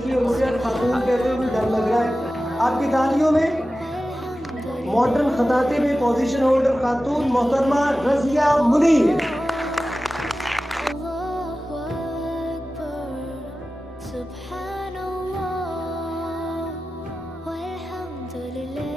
मुझे खातून कहते हुए डर लग रहा है। आपकी तालियों में मॉडर्न खताते में पोजीशन होल्डर खातून मोहतरमा रजिया मुनीर। Subhanallah walhamdulillah